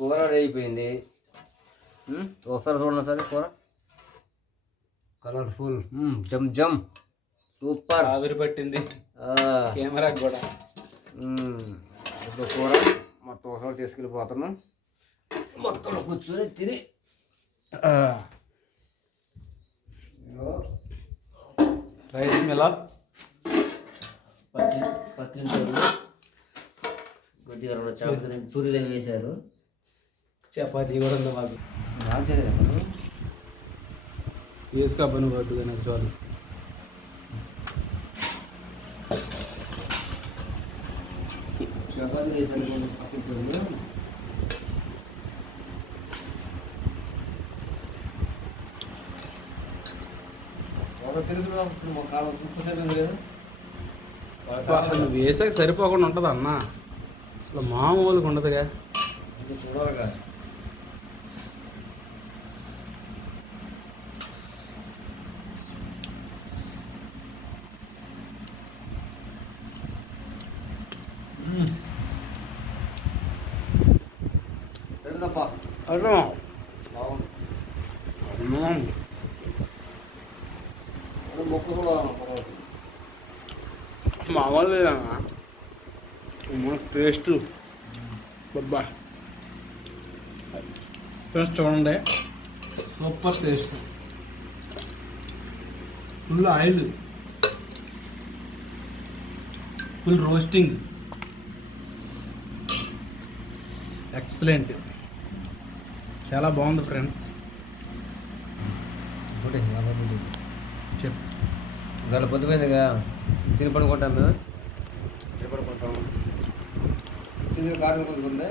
కూర రెడీ అయిపోయింది. ఒకసారి చూడండి సరే కూర కలర్ఫుల్ జమ్ జమ్ సూపర్ ఆవిరి పట్టింది కెమెరా కూడా. ఇప్పుడు కూర మొత్తం ఒకసారి తీసుకెళ్ళిపోతున్నాం. మొత్తం కూర్చొని తిని రైస్ మిలా పక్కింటారు కొద్దిగా పూరీలు వేశారు. చపాతీ కూడా ఉంది మాకు. బాగా చేయలేదు వేసుకోబని వద్దుగా నాకు చాలు. చపాతీ వేశారు పక్కింటారు. వేసాక సరిపోకుండా ఉంటుంది అన్న, అసలు మామూలుగా ఉండదుగా. చూడాలిగా సరే తప్ప మొక్క కూడా మామూలు లేదన్నా టేస్ట్. బాబా ఫ్రెండ్స్ చూడండి, super taste. Full oil, full roasting, excellent, చాలా బాగుంది ఫ్రెండ్స్. చెప్పు గల పొద్దుపోయిందిగా తిని పడుకుంటాం మేము. తిని పడుకుంటాం. చిన్న కారణం కొద్దిగా ఉంది.